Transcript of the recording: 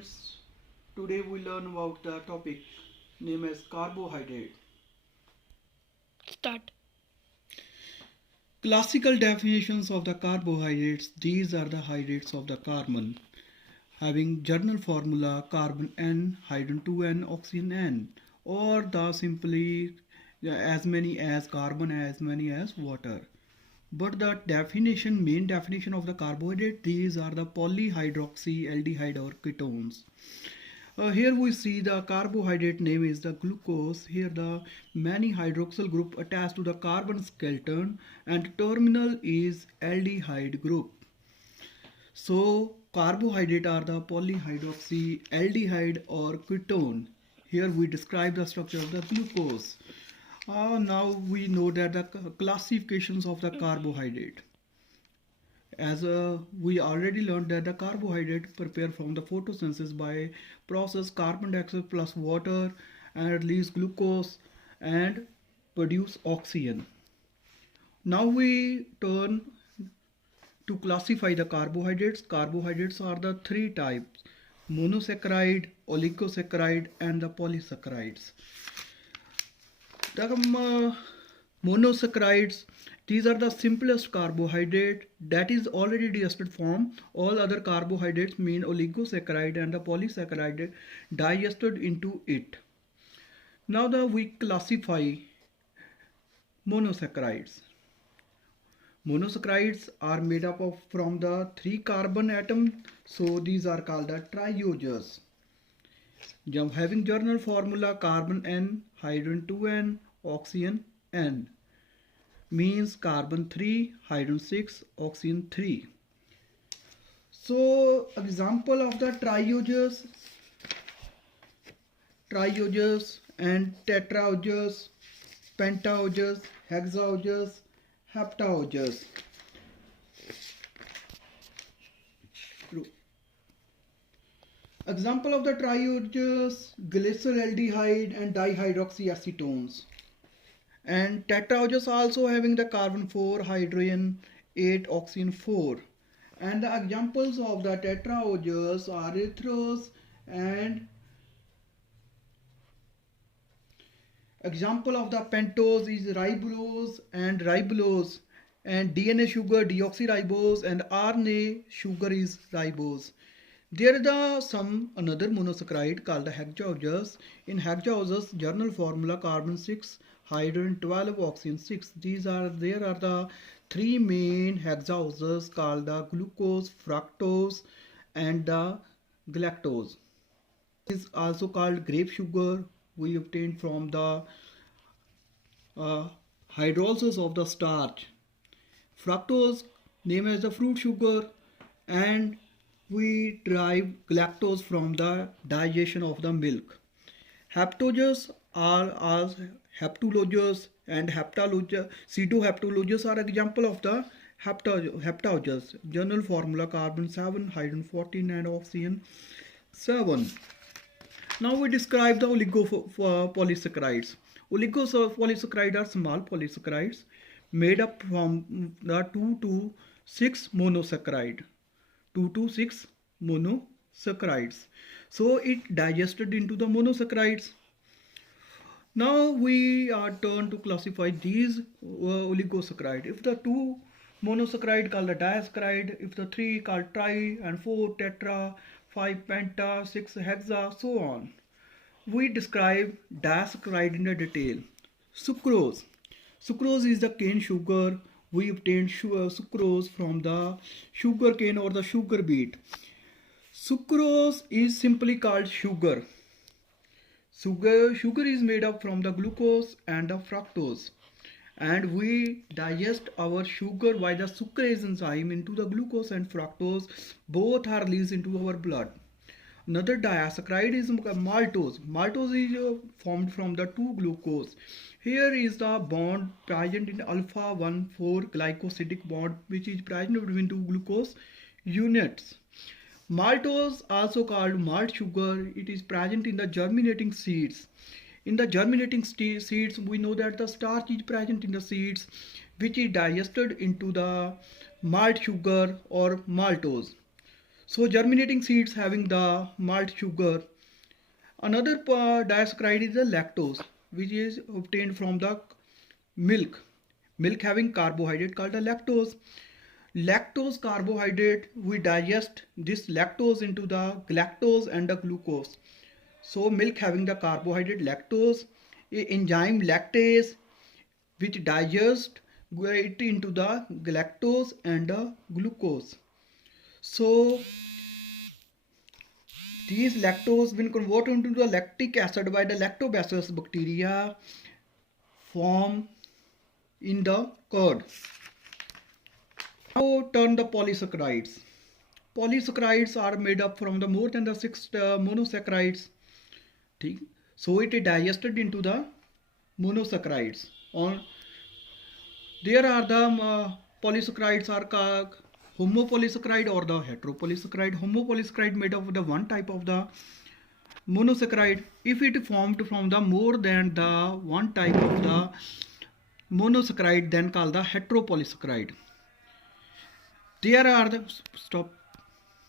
students, today we learn about the topic named as carbohydrate. Start. Classical definitions of the carbohydrates. These are the hydrates of the carbon, having general formula carbon N, hydrogen 2N, oxygen N, or the simply as many as carbon as many as water. But the main definition of the carbohydrate, these are the polyhydroxyaldehyde or ketones. Here we see the carbohydrate name is the glucose. Here the many hydroxyl group attached to the carbon skeleton and terminal is aldehyde group. So carbohydrate are the polyhydroxyaldehyde or ketone. Here we describe the structure of the glucose. Now we know that the classifications of the carbohydrate. As we already learned that the carbohydrate prepared from the photosynthesis by process carbon dioxide plus water and release glucose and produce oxygen. Now we turn to classify the carbohydrates. Carbohydrates are the three types: monosaccharide, oligosaccharide and the polysaccharides. The monosaccharides, these are the simplest carbohydrate that is already digested form. All other carbohydrates mean oligosaccharide and the polysaccharide digested into it. Now we classify monosaccharides. Monosaccharides are made up of from the 3 carbon atoms, so these are called the trioses. Having general formula carbon N, hydrogen 2N, oxygen N, means carbon 3, hydrogen 6, oxygen 3. So example of the trioses and tetraoses, pentaoses, hexaoses, heptaoses. Example of the trioses: glyceraldehyde and dihydroxyacetones. And tetraoses also having the carbon 4, hydrogen 8, oxygen 4. And the examples of the tetraoses are erythrose and example of the pentose is ribulose and ribulose, and DNA sugar deoxyribose and RNA sugar is ribose. There is another monosaccharide called the hexaoses. In hexaoses, general formula carbon 6, hydrogen 12, oxygen 6. There are the three main hexaoses called the glucose, fructose and the galactose. It is also called grape sugar. We obtain from the hydrolysis of the starch. Fructose named as the fruit sugar, and we derive galactose from the digestion of the milk. Heptoses are as heptuloses and pseudoheptuloses are example of the heptoses. General formula carbon 7, hydrogen 14 and oxygen 7. Now we describe the oligopolysaccharides. Oligopolysaccharides are small polysaccharides made up from the 2 to 6 monosaccharide. 2 to 6 monosaccharides. So it digested into the monosaccharides. Now we are turned to classify these oligosaccharides. If the 2 monosaccharide called the disaccharide, if the 3 called tri and 4 tetra, 5 penta, 6 hexa, so on. We describe disaccharide in detail. Sucrose. Sucrose is the cane sugar. We obtain sucrose from the sugar cane or the sugar beet. Sucrose is simply called sugar. Sugar is made up from the glucose and the fructose, and we digest our sugar by the sucrase enzyme into the glucose and fructose. Both are released into our blood. Another disaccharide is maltose. Maltose is formed from the 2 glucose. Here is the bond present in alpha 1,4 glycosidic bond, which is present between 2 glucose units. Maltose, also called malt sugar, it is present in the germinating seeds. In the germinating seeds, we know that the starch is present in the seeds, which is digested into the malt sugar or maltose. So germinating seeds having the malt sugar. Another disaccharide is the lactose, which is obtained from the milk. Milk having carbohydrate called the lactose. Lactose carbohydrate, we digest this lactose into the galactose and the glucose. So milk having the carbohydrate lactose, a enzyme lactase which digests it into the galactose and the glucose. So these lactose when converted into the lactic acid by the lactobacillus bacteria form in the curd. Now turn the polysaccharides. Polysaccharides are made up from the more than the 6 monosaccharides. So it is digested into the monosaccharides. There are the polysaccharides are homopolysaccharide or the heteropolysaccharide. Homopolysaccharide made up of the one type of the monosaccharide. If it formed from the more than the one type of the monosaccharide, then called the heteropolysaccharide. There are the